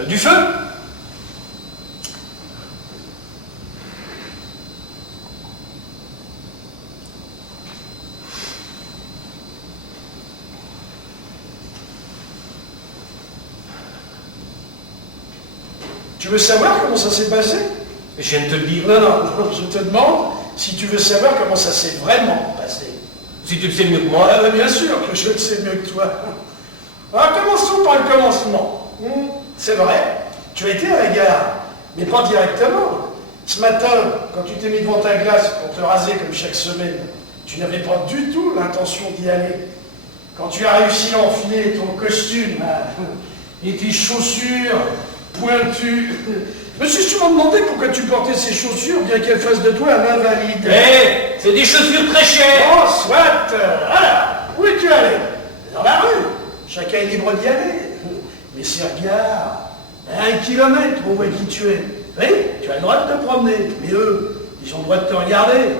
Du feu? Tu veux savoir comment ça s'est passé? Je viens de te le dire. Non, je te demande si tu veux savoir comment ça s'est vraiment passé. Si tu le sais mieux que moi. Bien sûr que je le sais mieux que toi. Alors, commençons par le commencement. C'est vrai, tu as été à la gare, mais pas directement. Ce matin, quand tu t'es mis devant ta glace pour te raser comme chaque semaine, tu n'avais pas du tout l'intention d'y aller. Quand tu as réussi à enfiler ton costume et tes chaussures pointues, je me suis souvent demandé pourquoi tu portais ces chaussures, bien qu'elles fassent de toi un invalide. Eh, c'est des chaussures très chères. Oh, soit. Voilà. Où es-tu allé? Dans la rue. Chacun est libre d'y aller. Mais ces regards, à 1 kilomètre, on voit qui tu es. Oui, tu as le droit de te promener, mais eux, ils ont le droit de te regarder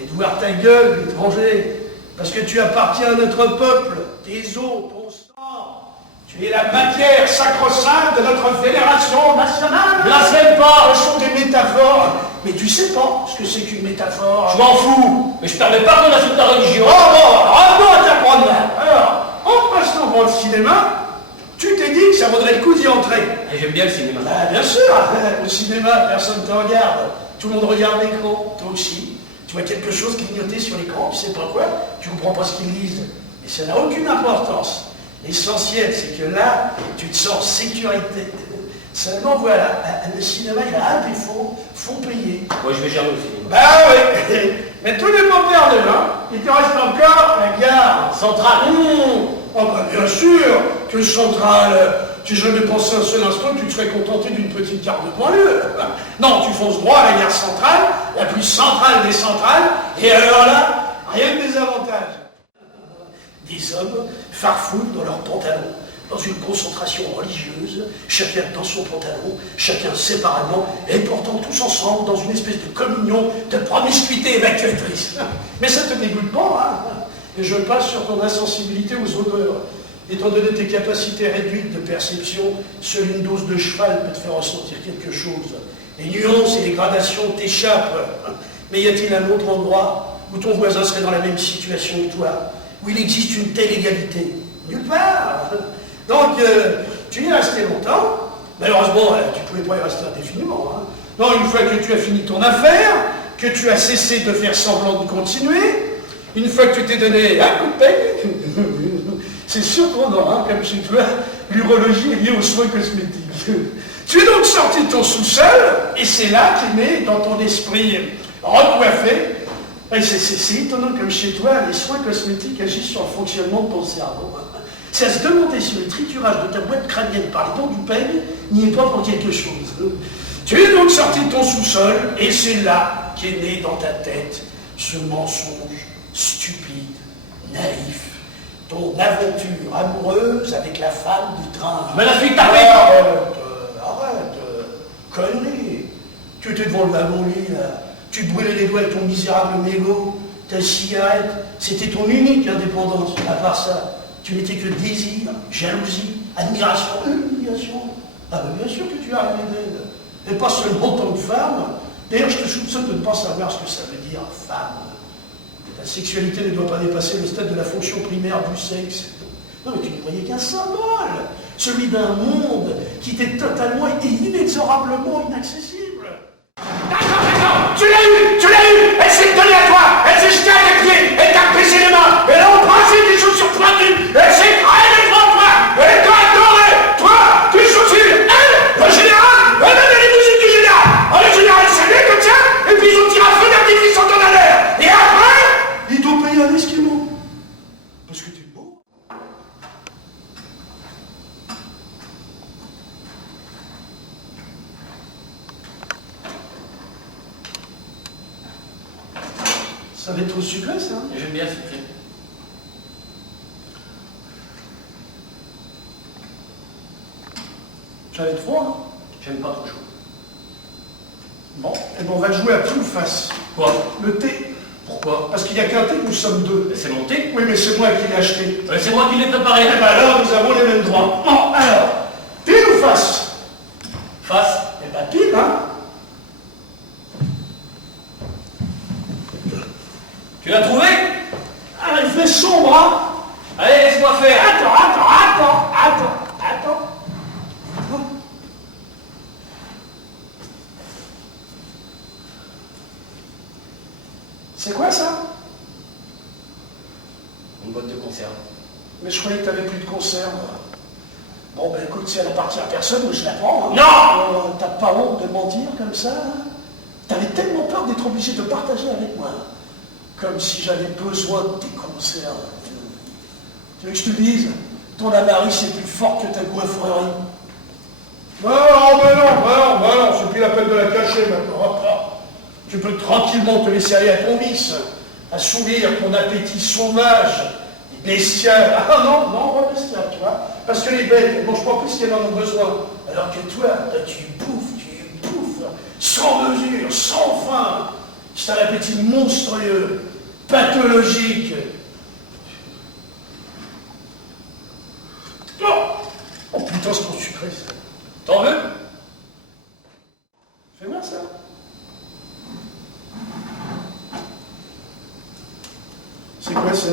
et de voir ta gueule, l'étranger. Parce que tu appartiens à notre peuple, tes os, ton sang. Tu es la matière sacro-sainte de notre fédération nationale. Blasphème pas. Ce sont des métaphores. Mais tu sais pas ce que c'est qu'une métaphore. Je m'en fous, mais je permets pas qu'on insulte ta religion. Oh bon, rends-moi à ta promenade. Alors, en passant devant le cinéma, tu t'es dit que ça vaudrait le coup d'y entrer. Et j'aime bien le cinéma. Bien sûr, au cinéma, personne ne te regarde. Tout le monde regarde l'écran, toi aussi. Tu vois quelque chose clignoter sur l'écran, tu sais pas quoi, tu comprends pas ce qu'ils disent. Mais ça n'a aucune importance. L'essentiel, c'est que là, tu te sens en sécurité. Seulement, voilà, le cinéma, il a un défaut, faut payer. Moi, je vais jamais au cinéma. Bah oui, mais tout n'est pas perdu, hein. Il te reste encore la gare Centrale. Oh bah bien sûr que centrale. J'ai jamais pensé un seul instant que tu te serais contenté d'une petite carte de banlieue. Non, tu fonces droit à la gare centrale, la plus centrale des centrales, et alors là, rien que des avantages. Des hommes farfouillent dans leurs pantalons, dans une concentration religieuse, chacun dans son pantalon, chacun séparément, et pourtant tous ensemble dans une espèce de communion de promiscuité évacuatrice. Mais ça te dégoûte pas, hein? Et je passe sur ton insensibilité aux odeurs. Étant donné tes capacités réduites de perception, seule une dose de cheval peut te faire ressentir quelque chose. Les nuances et les gradations t'échappent. Mais y a-t-il un autre endroit où ton voisin serait dans la même situation que toi, où il existe une telle égalité? Nulle part. Donc, tu y es resté longtemps. Malheureusement, tu ne pouvais pas y rester indéfiniment. Hein. Non, une fois que tu as fini ton affaire, que tu as cessé de faire semblant de continuer, une fois que tu t'es donné un coup de peigne, c'est surprenant, hein, comme chez toi, l'urologie est liée aux soins cosmétiques. Tu es donc sorti de ton sous-sol, et c'est là qu'est né dans ton esprit recoiffé. C'est étonnant comme chez toi, les soins cosmétiques agissent sur le fonctionnement de ton cerveau. C'est à se demander si le triturage de ta boîte crânienne par les dents du peigne n'y est pas pour quelque chose. Tu es donc sorti de ton sous-sol, et c'est là qu'est né dans ta tête ce mensonge stupide, naïf, ton aventure amoureuse avec la femme du train. Je me la suis tapée. Arrête, connerie. Tu étais devant le wagon-lit, là. Tu te brûlais les doigts avec ton misérable mégot, ta cigarette. C'était ton unique indépendance. À part ça, tu n'étais que désir, jalousie, admiration, humiliation. Ah ben bien sûr que tu as rêvé d'elle. Et pas seulement en tant que femme. D'ailleurs, je te soupçonne de ne pas savoir ce que ça veut dire, femme. La sexualité ne doit pas dépasser le stade de la fonction primaire du sexe. Non, mais tu ne voyais qu'un symbole, celui d'un monde qui était totalement et inexorablement inaccessible. D'accord, tu l'as eu, elle s'est donnée à toi, elle s'est jetée à tes pieds, elle t'a baissé les mains, elle a embrassé tes chaussures pointues, elle s'est créée devant toi, elle t'a adoré, toi, tes chaussures, elle, le général, elle a donné les musiques du général. Oh, le général s'est levé comme ça, et puis ils ont tiré un feu d'artifice en temps à l'air, et après, ils t'ont payé un esquimau. Parce que t'es beau. Ça va être trop sucré, ça, hein? J'aime bien sucré. Ça va être froid, hein? J'aime pas trop chaud. Bon, et ben on va jouer à poule face. Quoi? Le thé. Pourquoi? Parce qu'il n'y a qu'un thé, nous sommes deux. C'est mon thé. Oui, mais c'est moi qui l'ai acheté. C'est moi qui l'ai préparé. Eh ben alors, nous avons les mêmes droits. Bon, alors, thé ou face? Tu l'as trouvé? Ah, il fait sombre, hein? Allez, laisse-moi faire. Attends. C'est quoi ça? Une boîte de conserve. Mais je croyais que t'avais plus de conserve. Bon, ben écoute, si elle appartient à personne, moi je la prends. Hein. Non! T'as pas honte de mentir comme ça? Hein? T'avais tellement peur d'être obligé de partager avec moi. Comme si j'avais besoin de tes conserves. Tu veux que je te dise? Ton avarice est plus forte que ta goinfrerie. Non, c'est plus la peine de la cacher maintenant. Tu peux tranquillement te laisser aller à ton vice, assouvir ton appétit sauvage et bestial. Ah non, pas bestial, tu vois. Parce que les bêtes, elles ne mangent pas plus qu'elles en ont besoin. Alors que toi, tu bouffes, sans mesure, sans fin. C'est un appétit monstrueux, pathologique. Oh putain, c'est trop sucré ça. T'en veux? Fais-moi ça. C'est quoi ça?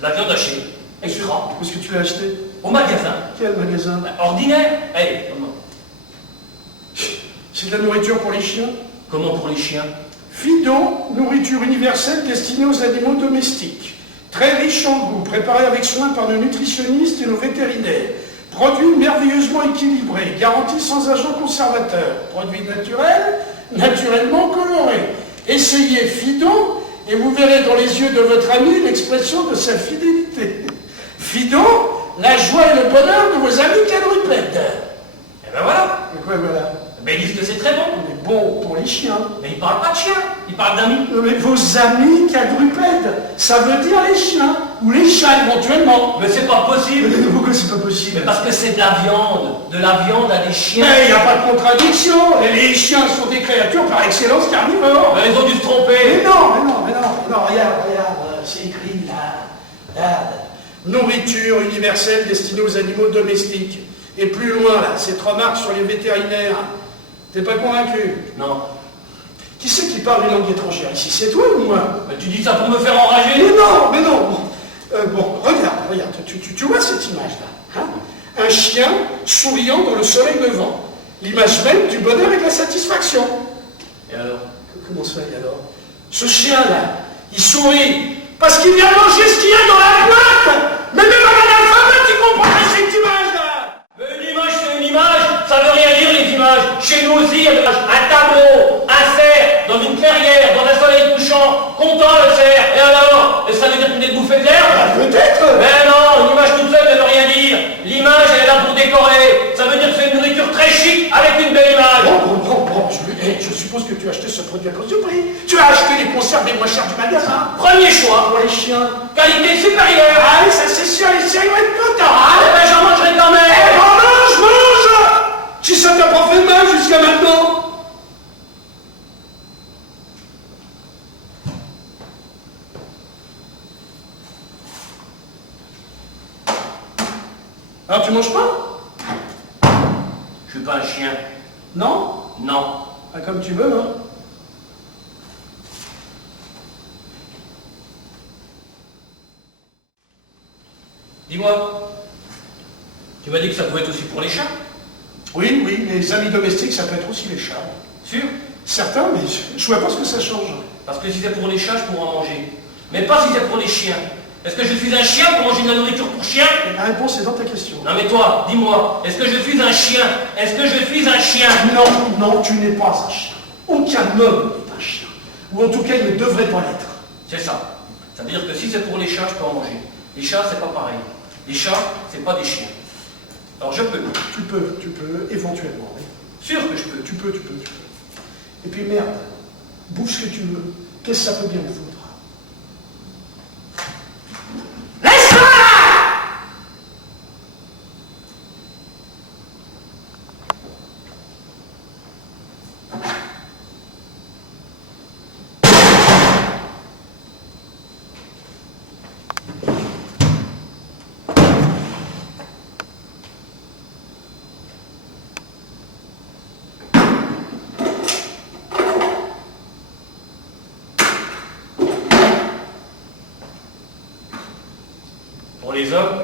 La viande hachée. Extra. Où est-ce que tu l'as acheté? Au magasin. Quel magasin? Ordinaire. Allez, comment? C'est de la nourriture pour les chiens? Comment pour les chiens? Fido, nourriture universelle destinée aux animaux domestiques. Très riche en goût, préparée avec soin par nos nutritionnistes et nos vétérinaires. Produit merveilleusement équilibré, garanti sans agents conservateurs. Produit naturel, naturellement coloré. Essayez Fido et vous verrez dans les yeux de votre ami l'expression de sa fidélité. Fido, la joie et le bonheur de vos amis quadrupèdes. Eh ben voilà. Et quoi voilà? Ben ils disent que c'est très bon. Mais bon, pour les chiens. Mais ils parlent pas de chiens, ils parlent d'amis. Mais vos amis quadrupèdes, ça veut dire les chiens, ou les chats éventuellement. Mais c'est pas possible. Mais pourquoi c'est pas possible? Mais parce que c'est de la viande à des chiens. Mais il n'y a pas de contradiction. Les chiens sont des créatures par excellence carnivores. Ben, ils ont dû se tromper. Mais non, regarde, c'est écrit là. Regarde. Nourriture universelle destinée aux animaux domestiques. Et plus loin là, cette remarque sur les vétérinaires. T'es pas convaincu? Non. Qui c'est qui parle une langue étrangère ici? C'est toi ou moi? Mais tu dis ça pour me faire enrager? Mais non. Bon, regarde, tu vois cette image-là, hein? Un chien souriant dans le soleil levant. L'image même du bonheur et de la satisfaction. Et alors? Comment ça, et alors? Ce chien-là, il sourit parce qu'il vient manger ce qu'il y a dans la boîte. Mais même un analphabète, il comprend cette image-là. Mais une image, c'est une image. Ça veut rien dire, les images. Chez nous aussi, il y a des images. Un tableau, un cerf, dans une clairière, dans un soleil couchant, content le cerf. Et alors? Et ça veut dire qu'il est bouffé de l'herbe? Peut-être. Mais non, une image toute seule ne veut rien dire. L'image, elle est là pour décorer. Ça veut dire que c'est une nourriture très chic avec une belle image. Bon, je suppose que tu as acheté ce produit à cause du prix. Tu as acheté les conserves les moins chères du magasin. Premier choix. Pour les chiens. Qualité supérieure. Ah oui, ça c'est sûr, les chiens ils vont être contents. Eh ben, j'en mangerai quand même. Mange. Si ça t'a pas fait mal jusqu'à maintenant. Alors tu manges pas? Je suis pas un chien. Non? Non. Ah, comme tu veux, hein. Dis-moi, tu m'as dit que ça pouvait être aussi pour les chats? Oui, les amis domestiques, ça peut être aussi les chats. Sûr? Certains, mais je vois pas ce que ça change. Parce que si c'est pour les chats, je pourrais en manger. Mais pas si c'est pour les chiens. Est-ce que je suis un chien pour manger de la nourriture pour chien? Et la réponse est dans ta question. Non mais toi, dis-moi, est-ce que je suis un chien? Est-ce que je suis un chien? Non, tu n'es pas un chien. Aucun homme n'est un chien. Ou en tout cas, il ne devrait pas l'être. C'est ça. Ça veut dire que si c'est pour les chats, je peux en manger. Les chats, c'est pas pareil. Les chats, c'est pas des chiens. Alors je peux. Tu peux, éventuellement, oui. Sûr que je peux. Tu peux. Et puis merde, bouffe ce que tu veux. Qu'est-ce que ça peut bien me foutre? pour les hommes,